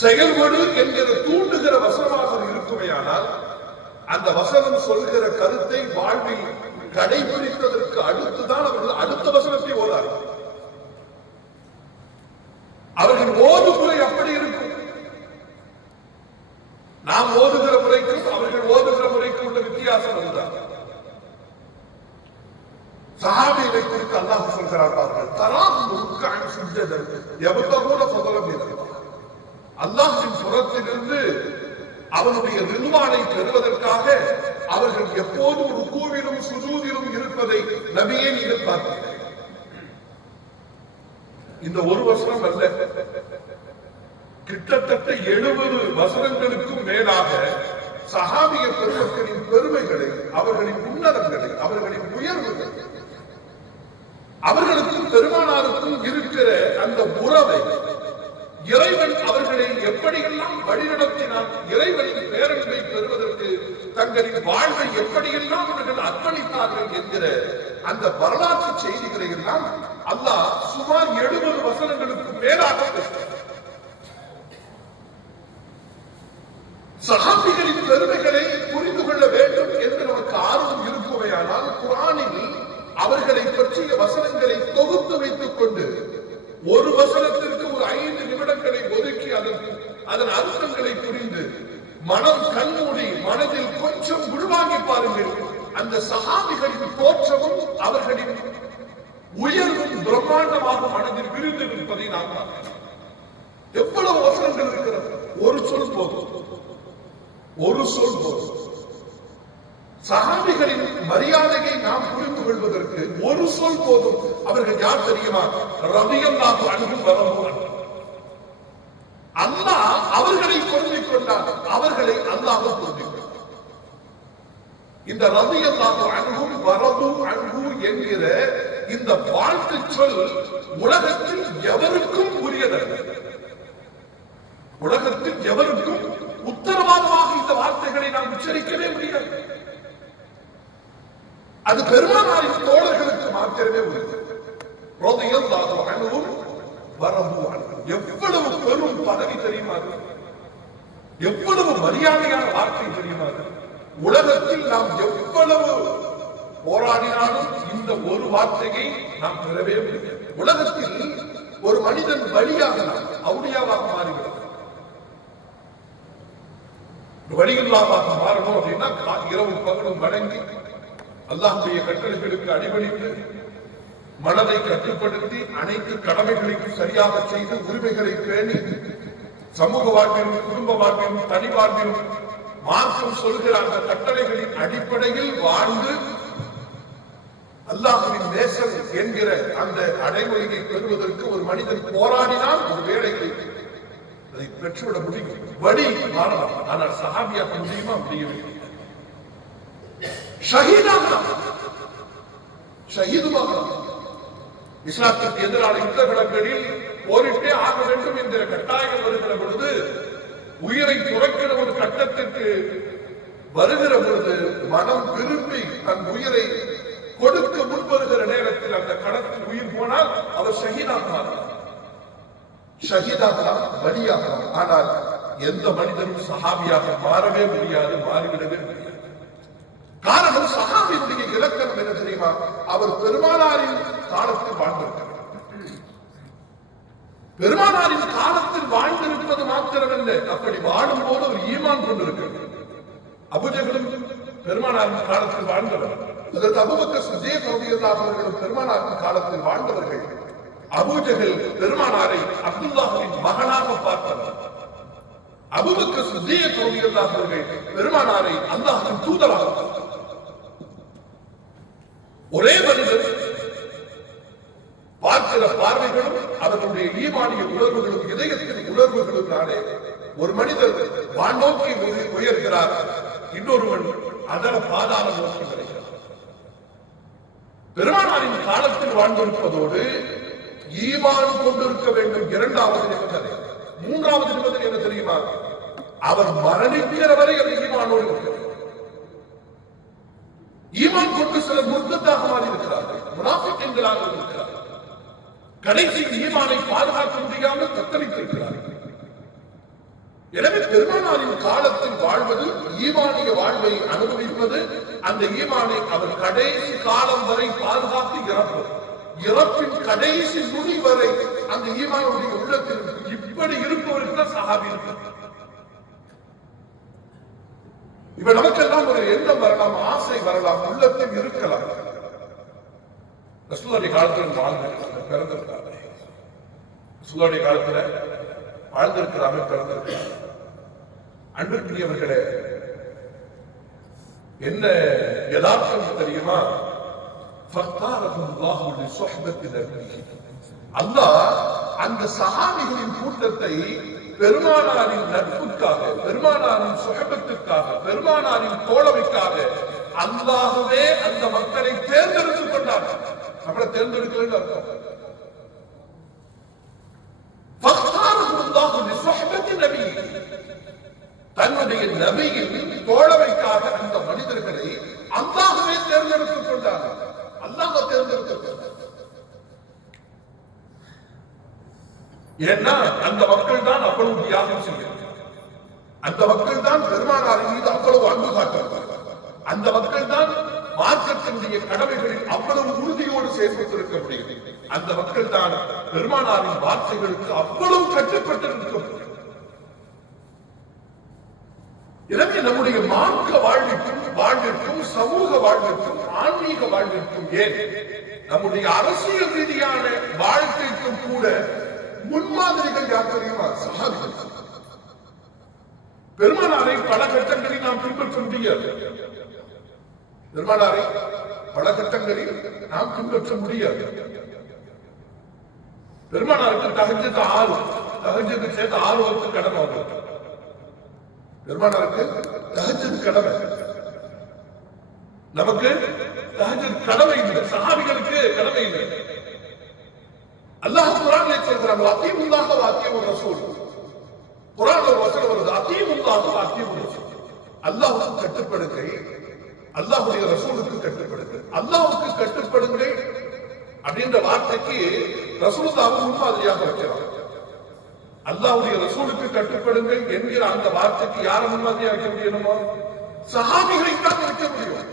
செயல்படு என்கிற தூண்டுகிற வசனமாக இருக்குமேயானால் அந்த வசனம் சொல்கிற கருத்தை வாழ்வில் கடைபிடித்ததற்கு அடுத்துதான் அவர்கள் அடுத்த வசனத்தை ஓதார்கள். அவர்கள் ஓது முறை அப்படி இருக்கும். நாம் ஓதுகிற முறைக்கும் அவர்கள் ஓதுகிற முறைக்கும் உள்ள வித்தியாசம் அதுதான். சஹாபிகளை குறித்து அல்லாஹ் சொல்கிறார் பாருங்கள், தராஹும் ருக்கஅன் சுஜ்ஜதன் யப்தகூன ஃபضலன் மினல்லாஹ். அல்லாஹ்வின் புறத்திலிருந்து அவனுடைய ரிதுவானை பெறுவதற்காக அவர்கள் எப்போதும் ருக்கூவிலும் சுஜூதிலும் இருப்பதை நபியே நீங்கள் பார்த்தீர்கள். இந்த ஒரு வசனம் அல்ல, கிட்டத்தட்ட 70 வசனங்களுக்கும் மேலாக சஹாபிய பெருமக்களின் பெருமைகளை, அவர்களின் உன்னதங்களை, அவர்களின் உயர்வுகளை, அவர்களுக்கும் பெருமானாருக்கும் இருக்கிற அந்த உறவை, இறைவன் அவர்களை எப்படியெல்லாம் வழிநடத்தினார், இறைவனின் பேரன்பை பெறுவதற்கு தங்களின் வாழ்வை எப்படியெல்லாம் அவர்கள் அர்ப்பணித்தார்கள் என்கிற அந்த வரலாற்று செய்திகளை எல்லாம் அல்லாஹ் சுமார் 70 வசனங்களுக்கு மேலாக பேசுகிறார். சஹாபிகளின் பெருமைகளை புரிந்து கொள்ள வேண்டும் என்று நமக்கு ஆர்வம் இருக்குமையானால் குர்ஆனில் அவர்களை பற்றிய வசனங்களை தொகுத்து வைத்துக் கொண்டு ஒரு வசனத்திற்கு ஒரு 5 நிமிடங்களை ஒதுக்கி அதன் அர்த்தங்களை புரிந்து மனம் கண்மூடி மனதில் கொஞ்சம் உள்வாங்கி பாருங்கள். அந்த சஹாபிகளின் தோற்றமும் அவர்களின் உயர்வும் பிரம்மாண்டமாக மனதில் விரிந்து இருப்பதை நாம் பார்க்கிறோம். எவ்வளவு வசனங்கள் இருக்கிறது. ஒரு சொல் போதும், ஒரு சொல் போதும். சஹாபிகளின் மரியாதையை நாம் புரிந்து கொள்வதற்கு ஒரு சொல் போதும். அவர்கள் யார் தெரியுமா? ரலியல்லாஹு அன்ஹும் வரது. அல்லாஹ் அவர்களை பொருந்திக் கொண்டார், அவர்களை அல்லாஹ் பொருந்திக் கொண்டார். இந்த ரலியல்லாஹு அன்ஹும் வரது அன்ஹு என்கிற இந்த வாழ்த்து சொல் உலகத்தில் எவருக்கும் உரியதல்ல. உலகத்தில் எவருக்கும் உத்தரவாதமாக இந்த வார்த்தைகளை நாம் உச்சரிக்கவே முடியாது. அது பெருமானாரின் தோழர்களுக்கு மாத்திரமே உள்ளது. ரலியல்லாஹு அன்ஹும் வரது அன்ஹு. எவ்வளவு பெரும் பதவி தெரியுமா? எவ்வளவு மரியாதையான வார்த்தை தெரியுமா? உலகத்தில் நாம் எவ்வளவு போராடினாலும் இந்த ஒரு வார்த்தையை நாம் பெறவே முடியாது. உலகத்தில் ஒரு மனிதன் வழியாகலாம், அவுலியாவாக மாறிவிடும். வழியில்லாமாக மாறணும் அப்படின்னா இரவு பகலும் வணங்கி அல்லாஹ்வுடைய கட்டளைகளுக்கு அடிபணிந்து மனதை கட்டுப்படுத்தி அனைத்து கடமைகளையும் சரியாக செய்து உரிமைகளை பேணி சமூக வாழ்விலும் குடும்ப வாழ்விலும் தனி வாழ்விலும் மார்க்கம் சொல்கிற அந்த கட்டளைகளின் அடிப்படையில் வாழ்ந்து அல்லாஹ்வின் நேசம் என்கிற அந்த அடைமொழியை பெறுவதற்கு ஒரு மனிதன் போராடினால் ஒரு வேலைகளை அதை பெற்றுவிட முடியும். வழி மாறலாம், ஆனால் சஹாபியாக முடியுமா? முடியவில்லை. ஷஹீதாகலாம், ஷஹீதுமாகலாம். இஸ்லாத்திற்கு எதிரான யுத்த களங்களில் போரிட்டே ஆக வேண்டும் என்கிற கட்டாயம் வருகிற பொழுது, உயிரை துறக்கிற ஒரு கட்டத்திற்கு வருகிற பொழுது மனம் விரும்பி தன் உயிரை கொடுக்க முன்வருகிற நேரத்தில் அந்த கடத்தில் உயிர் போனால் அவர் ஷஹீதாகலாம், ஷஹீதாகலாம், பலியாகலாம். ஆனால் எந்த மனிதனும் சஹாபியாக மாறவே முடியாது, மாறிவிடவே முடியாது. காரணம் சஹாபியுடைய இலக்கணம் என்ன தெரியுமா? அவர் பெருமானாரின் காலத்தில் வாழ்ந்திருக்கிறார். பெருமானாரின் காலத்தில் வாழ்ந்திருப்பது மாத்திரமல்ல, அப்படி வாழும் போது ஒரு ஈமான் கொண்டிருக்கிறது. அபூஜஹலும் பெருமானாரின் காலத்தில் வாழ்ந்தவர். அதற்கு அபூபக்கர் சித்தீக் ரலியல்லாஹு அவர்களும் பெருமானாரின் காலத்தில் வாழ்ந்தவர்கள். அபூஜஹல் பெருமானாரை அப்துல்லாஹ்வின் மகனாக பார்த்தவர். அபூபக்கர் சித்தீக் ரலியல்லாஹு அவர்கள் பெருமானாரை அல்லாஹ்வின் தூதராக பார்த்தவர். ஒரே மனிதர் பார்க்கிற பார்வைகளும் அவர்களுடைய ஈமானிய உணர்வுகளும் இதயத்தின் உணர்வுகளும் ஒரு மனிதர் வானோக்கி உயர்கிறார், இன்னொருவன் அதர பாதாள நோக்கி வருகிறார். பெருமானாரின் காலத்தில் வாழ்ந்திருப்பதோடு ஈமான் கொண்டிருக்க வேண்டும். இரண்டாவது நிபந்தனை. மூன்றாவது நிபந்தனை என்ன தெரியுமா? அவர் மரணிக்கிற வரை அந்த ஈமானோடு இருக்கிறார். ஈமான் கொண்டு சில முர்த்தத்தாக மாறி இருக்கிறார்கள், முனாஃபிக்குகளாக இருக்கிறார்கள். கடைசி ஈமானை பாதுகாக்க முடியாமல் தத்தளித்து எனவே பெருமானாரின் காலத்தில் வாழ்வது ஈமானிய வாழ்வை அனுபவிப்பது, அந்த ஈமானை அவர் கடைசி காலம் வரை பாதுகாத்து இறப்பது, இறப்பின் கடைசி நுனி வரை அந்த ஈமானுடைய உள்ளத்தில் இப்படி இருப்பவருக்கு தான் சஹாபி இருக்கு. இப்ப நமக்கெல்லாம் ஒரு எண்ணம் வரலாம், ஆசை வரலாம், உள்ளத்தில் இருக்கலாம். ரசூலுல்லாஹி காலத்தில் வாழ்ந்திருக்கிறாங்க, பிறந்திருக்காங்க. ரசூலுல்லாஹி காலத்துல வாழ்ந்திருக்கிறாங்க, பிறந்திருக்கிறாங்க. அன்புக்குரியவர்களே, என்ன யதார்த்தம் தெரியுமா? அல்லாஹ் அந்த சஹாபிகளின் கூட்டத்தை பெருமானாரின் நட்புக்காக, பெருமானாரின் சுஹபத்துக்காக, பெருமானாரின் தோழமைக்காக அல்லாஹ்வே அந்த மக்களை தேர்ந்தெடுத்துக் கொண்டார். நம்மளை தேர்ந்தெடுக்கலன்னு அர்த்தம். தன்னுடைய நபியின் தோழமைக்காக அந்த மனிதர்களை அல்லாஹ்வே தேர்ந்தெடுத்துக் கொண்டார். அல்லாஹ் தேர்ந்தெடுத்துக் கொண்டார். ஏன்னா அந்த மக்கள் தான் அவ்வளவு தியாகம் செய்கிறார்கள், அந்த மக்கள் தான் பெருமானாரின் மீது அவ்வளவு அன்பு காட்டுவார்கள், அந்த மக்கள் தான் மார்க்கத்தினுடைய கடமைகளில் அவ்வளவு உறுதியோடு செயல்பட்டிருக்க முடியும், அந்த மக்கள் தான் பெருமானாரின் வார்த்தைகளுக்கு அவ்வளவு கட்டுப்பட்டிருக்க முடியும். எனவே நம்முடைய மார்க்க வாழ்விற்கும் சமூக வாழ்விற்கும் ஆன்மீக வாழ்விற்கும், ஏன் நம்முடைய அரசியல் ரீதியான வாழ்க்கைக்கும் கூட முன்மாதிரிகள் யார் தெரியுமா? சஹாபிகள். பெருமானாரை பல கட்டங்களில் நாம் பின்பற்ற முடியாது. பெருமானாரை பல கட்டங்களில் நாம் பின்பற்ற முடியாது. பெருமானாருக்கு தஹஜ்ஜுத் 6, தஹஜ்ஜுத் சேர்த்து 6 வகுப்பு கடமை வந்தது. பெருமானாருக்கு தஹஜ்ஜுத் கடமை, நமக்கு தஹஜ்ஜுத் கடமை இல்லை, சஹாபிகளுக்கு கடமை இல்லை. அல்லாஹ் குர்ஆன்ல சொல்றான், அத்தீமுல்லாஹ வ அத்தீமுர் ரசூல். குர்ஆன்ல ஒரு வசனம் வருது, அத்தீமுல்லாஹ வ அத்தீமுர் ரசூல். அல்லாஹ்வுக்கு கட்டுப்படுங்கள், அல்லாஹ்வுடைய ரசூலுக்கு கட்டுப்படுங்கள். அல்லாஹ்வுக்கு கட்டுப்படுங்கள் அப்படின்ற வார்த்தைக்கு ரசூலுல்லாஹ் முன்மாதிரியாக வைக்கிறார். அல்லாஹ்வுடைய ரசூலுக்கு கட்டுப்படுங்கள் என்கிற அந்த வார்த்தைக்கு யாரை முன்மாதிரியாக வைக்க முடியுமோ? சஹாபிகளை தான் வைக்க முடியும்.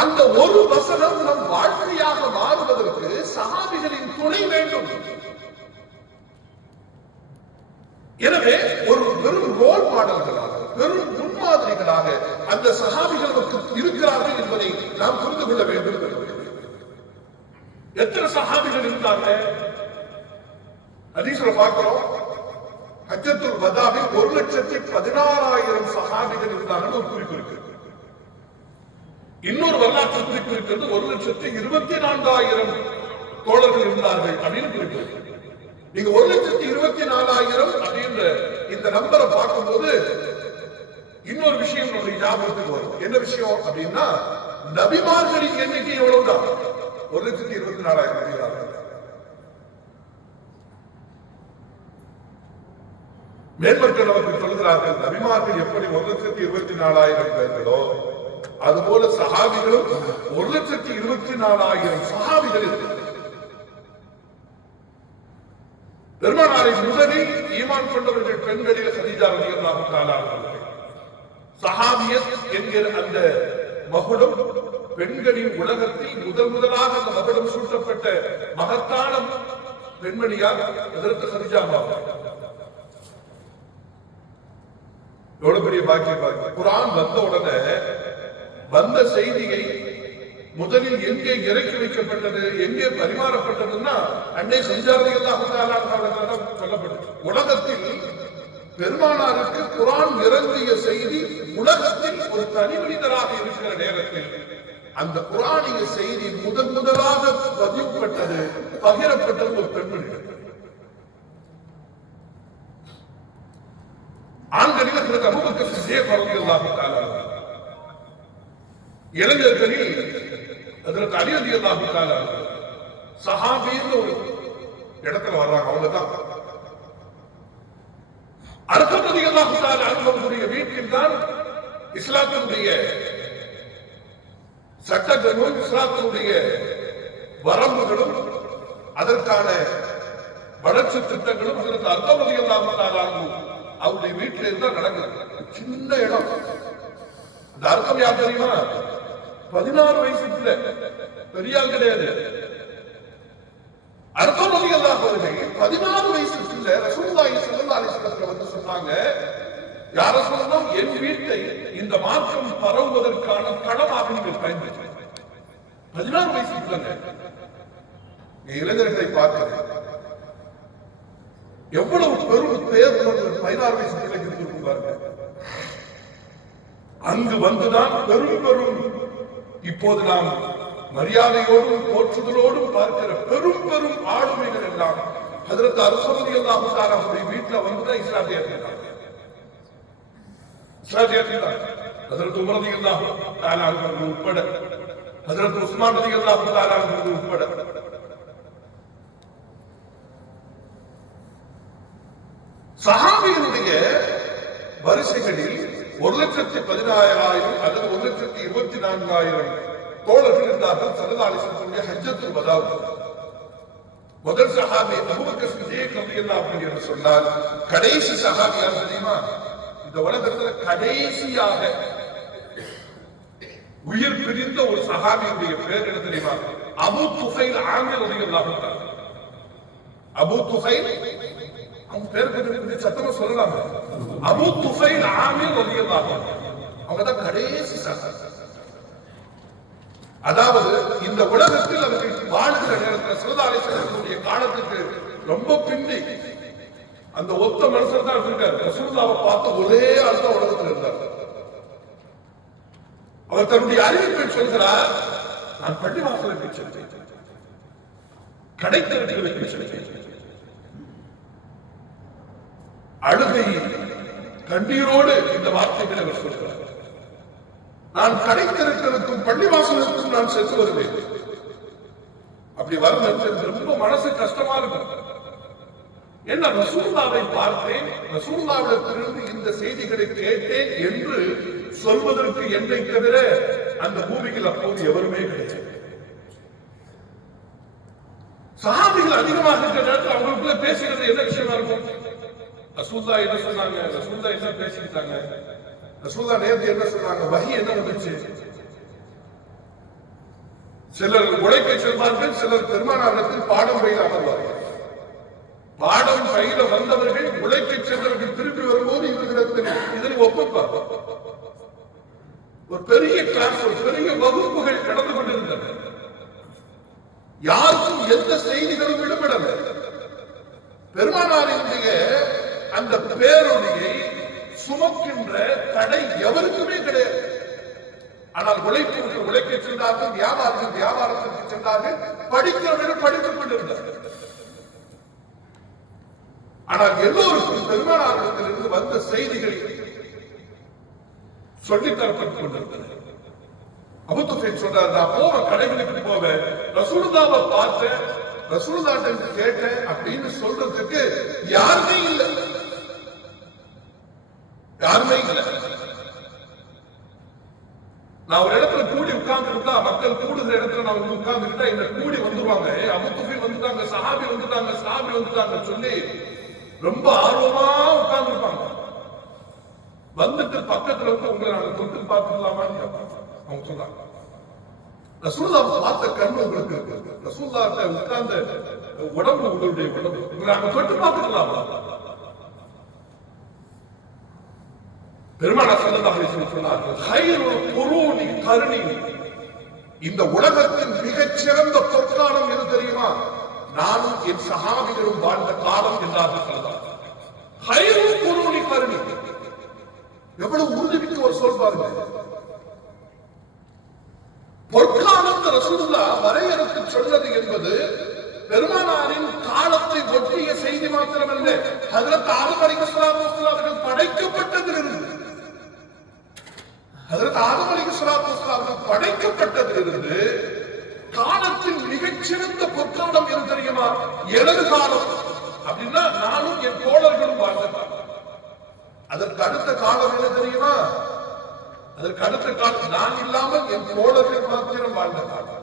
அந்த ஒரு வசனம் நம் வாழ்க்கையாக மாறுவதற்கு சஹாபிகளின் துணை வேண்டும். எனவே ஒரு வெறும் ரோல் மாடல்களாக, வெறும் முன்மாதிரிகளாக அந்த சஹாபிகள் இருக்கிறார்கள் என்பதை நாம் புரிந்து கொள்ள வேண்டும். எத்தனை சஹாபிகள் இருந்தாங்க? ஹதீஸ்ல பார்க்கிறோம், ஹஜ்ஜத்துல் வதாவில் 1,16,000 சஹாபிகள் இருந்தாங்கன்னு ஒரு குறிப்பு இருக்கு. இன்னொரு வரலாற்று குறிப்பு இருக்கிறது, 1,24,000 தோழர்கள் இருந்தார்கள் அப்படின்னு குறிப்பு. நீங்க 1,24,000 அப்படின்ற இந்த நம்பரை பார்க்கும்போது இன்னொரு விஷயம் நம்முடைய ஞாபகத்துக்கு வரும். என்ன விஷயம் அப்படின்னா, நபிமார்களின் எண்ணிக்கை எவ்வளவுதான்? 1,24,000. மேற்பட்ட நமக்கு சொல்கிறார்கள், நபிமார்கள் எப்படி 1,24,000 பேர்களோ அதுபோல சஹாபிகளும் 1,24,000 சஹாபிகள். பெருமானாரை முதலில் ஈமான் கொண்டவர்கள் பெண்களில் கதீஜா ரலியல்லாஹு தஆலா அவர்கள். சஹாபியத் என்கிற அந்த மகுடம் பெண்களின் உலகத்தில் முதலாக அந்த மகுடம் சூட்டப்பட்ட மகத்தான பெண்மணியார் ஹஜ்ரத் கதீஜா அவர்கள். எவ்வளவு பெரிய பாக்கியம் பாருங்க. குர்ஆன் வந்த உடனே வந்த செய்தியை முதலில் எங்கே இறக்கி வைக்கப்பட்டது, எங்கே பரிமாறப்பட்டதுன்னா அன்னை கதீஜா ரலியல்லாஹு தஆலா அவர்களிடம் சொல்லப்பட்டது. உலகத்தில் பெருமானாருக்கு குர்ஆன் இறங்கிய செய்தி உலகத்தில் ஒரு தனி மனிதராக இருக்கிற நேரத்தில் அந்த குர்ஆனிய செய்தி முதலாக பதிவுப்பட்டது, பகிரப்பட்டது ஒரு பெண்மணியிடம். ஆண்களில் அபூபக்கர் சித்திக் ரலியல்லாஹு தஆலா, இளைஞர்களில் ஹஜ்ரத் அலி ரலியல்லாஹு தஆலா சஹாபின்னு ஒரு இடத்துல வர்றாங்க. அவங்கதான் அர்க்கம் ரலியல்லாஹு தஆலா அன்ஹுடைய வீட்டில் தான் இஸ்லாத்தினுடைய சட்டங்களும் இஸ்லாத்தினுடைய வரம்புகளும் அதற்கான வளர்ச்சி திட்டங்களும் அவருடைய வீட்டில இருந்தா நடக்குது. சின்ன இடம். இந்த அர்த்தம் யார் தெரியுமா? 16 வயசு பிள்ளை, பெரியாள் கிடையாது. அர்த்தம் ரலியல்லாஹு அன்ஹு 16 வயசு பிள்ளை ரசூலுல்லாஹி ஸல்லல்லாஹு அலைஹி வஸல்லம் வந்து சொன்னாங்க, யார சொல்லணும், என் வீட்டை இந்த மாற்றம் பரவுவதற்கான களமாக நீங்கள் பயன்படுத்த. 16 வயசு பிள்ளைங்க. இளைஞர்களை பார்க்கிறேன், எவ்வளவு பெரும் பேர் 16 வயசு பிள்ளைக்கு இருக்கும் பாருங்க. அங்கு வந்துதான் பெரும் பெரும் இப்போது நாம் மரியாதையோடும் போற்றுதலோடும் பார்க்கிற பெரும் பெரும் ஆளுமைகள் எல்லாம் ஹஜ்ரத் அர்ஸம் ரலியல்லாஹு தஆலா அவருடைய வீட்டுல வந்துதான் இஸ்லாத்தை ஏற்றுக்கிட்டாங்க. ஹஜ்ரத் உமர் ரலியல்லாஹு தஆலா அவர்கள் உட்பட, ஹஜ்ரத் உஸ்மான் ரலியல்லாஹு தஆலா அவர்கள் உட்பட சஹாபிகளுடைய வரிசைகளில் 1,14,000 அல்லது 1,24,000 தோழர்கள் இருந்தார்கள். ஸல்லல்லாஹு அலைஹி வஸல்லம் ஹஜ்ஜத்துல் வதா. முதல் சஹாபி அபூபக்கர் சித்திக் ரலியல்லாஹு அன்ஹு என்று சொன்னால், கடைசி சஹாபி யார் தெரியுமா? இந்த உலகத்துல கடைசியாக உயிர் பிரிந்த ஒரு சஹாபியுடைய பேர் என்ன தெரியுமா? அபூ துஃபைல் ஆமிர் ரலியல்லாஹு தஆலா. அபூ துஃபைல், அவங்க பேர் கொஞ்சம் சத்தமா சொல்லலாம். அபூ துஃபைல் ஆமிர் ரலியல்லாஹு அன்ஹு, அவங்க தான் கடைசி சஹாபி. அதாவது இந்த உலகத்தில் அவர்கள் வாழ்கிற நேரத்தில் ஸல்லல்லாஹு அலைஹி வஸல்லம் காலத்துக்கு ரொம்ப பிந்தி அந்த ஒத்த மனுஷர் தான் இருக்கார். ரசூலுல்லாஹ்வை பார்த்த ஒரே ஆள் தான் உலகத்தில் இருந்தார். அவர் தன்னுடைய அறிவிப்பில் சொல்கிறார், நான் பள்ளிவாசலுக்கு சென்றேன், கடைத்தெருக்களுக்கு சென்றேன், அழுகை கண்ணீரோடு இந்த வார்த்தைகளை அவர் சொல்கிறார். நான் கடைத்தெருக்களுக்கும் பள்ளிவாசலுக்கும் நான் சென்று வருவேன். அப்படி வர ரொம்ப மனசு கஷ்டமா இருக்கும். என்ன, ரசூலுல்லாஹ்வை பார்த்தேன், ரசூலுல்லாஹ்விடத்திலிருந்து இந்த செய்திகளை கேட்டேன் என்று சொல்வதற்கு என்னை தவிர அந்த பூமியில் அப்போது எவருமே கிடையாது. சஹாபிகள் அதிகமாக இருக்கிற நேரத்தில் அவங்களுக்குள்ள பேசுகிறது என்ன விஷயமா இருக்கும்? ரசூலுல்லாஹ் என்ன சொன்னாங்க, ரசூலுல்லாஹ் என்ன பேசிட்டாங்க, ரசூலுல்லாஹ் நேத்து என்ன சொன்னாங்க, வஹி என்ன வந்துச்சு. சிலர் உழைக்க செல்வார்கள், சிலர் பெருமானாரிடத்தில் பாடம் பயில அமர்வார்கள். பாடம் பயில வந்தவர்கள் உழைக்க சென்றவர்கள் திரும்பி வரும்போது இவர்களிடத்தில் இதனை ஒப்புப்பார். ஒரு பெரிய கிளாஸ், ஒரு பெரிய வகுப்புகள் நடந்து கொண்டிருந்தன. யாருக்கும் எந்த செய்திகளும் விடுபடவில்லை. பெருமானாரினுடைய அந்த பேரொழியை சுமக்கின்ற தடை எவருக்குமே கிடையாது. ஆனால் உழைக்க சென்றார்கள், வியாபாரத்திற்கு சென்றார்கள், படிக்கிறவர்கள் படித்துக் கொண்டிருந்தார்கள். ஆனால் எல்லோருக்கும் பெருமானாரிடத்திலிருந்து வந்த செய்திகள் சொல்லித்தரப்பட்டுக் கொண்டிருந்தன. அபூ துஃபைல் சொல்றார், நான் போவேன், கடைகளுக்கு போவேன், ரசூலுல்லாஹ்வை பார்த்தேன், ரசூலுல்லாஹ்ட்ட கேட்டேன் அப்படின்னு சொல்றதுக்கு யாருமே இல்லை, யாருமே இல்லை. நான் ஒரு இடத்துல கூடி உட்கார்ந்து இருந்தா, மக்கள் கூடுகிற இடத்துல நான் வந்து உட்கார்ந்து இருந்தா என்ன கூடி வந்துருவாங்க, அபூ துஃபைல் வந்துட்டாங்க, சஹாபி வந்துட்டாங்க சொல்லி ரொம்ப ஆர்வமா உட்கார்ந்து இருப்பாங்க. வந்துட்டு பக்கத்துல வந்து உங்களை நாங்க தொட்டு பார்த்துக்கலாமான்னு கேட்பாங்க. அவங்க சொல்றாங்க, ரசூலுல்லாஹ்வை பார்த்த கண்ணு உங்களுக்கு இருக்கு, ரசூலுல்லாஹ்ட்ட உட்கார்ந்த உடம்பு உங்களுடைய உடம்பு, உங்களை நாங்க தொட்டு பார்த்துக்கலாமா? பெருமானார் ஸல்லல்லாஹு அலைஹி வஸல்லம் சொன்னார்கள், கைருல் குரூனி கர்னி, இந்த உலகத்தின் மிகச்சிறந்த பொற்காலம் எது தெரியுமா? நானும் என் சஹாபிகளும் வாழ்ந்த காலம் என்றார்கள் ஸல்லல்லாஹு அலைஹி வஸல்லம். கைருல் குரூனி கர்னி, எவ்வளவு உறுதிமிக்க ஒரு சொல் பாருங்க. பொற்காலம் ரசூலுல்லாஹ் வரையறுத்து சொன்னது என்பது பெருமானாரின் காலத்தை ஒட்டிய செய்தி மாத்திரமல்ல, ஹஜ்ரத் ஆதம் அலைஹிஸ்ஸலாத்து வஸ்ஸலாம் அவர்கள் படைக்கப்பட்டதிலிருந்து, ஹஜ்ரத் ஆதம் அலைஹிஸ்ஸலாத்து வஸ்ஸலாம் அவர்கள் படைக்கப்பட்டதிலிருந்து காலத்தின் மிகச்சிறந்த பொற்காலம் எது தெரியுமா? எனது காலம். அப்படின்னா நானும் என் தோழர்களும் வாழ்ந்த காலம். அதற்கு அடுத்த காலம் என்ன தெரியுமா? அதற்கு அடுத்த காலம் நான் இல்லாமல் என் தோழர்கள் மாத்திரம் வாழ்ந்த காலம்.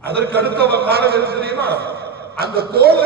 அதற்கு அடுத்த காலம் எது தெரியுமா? அந்த தோல்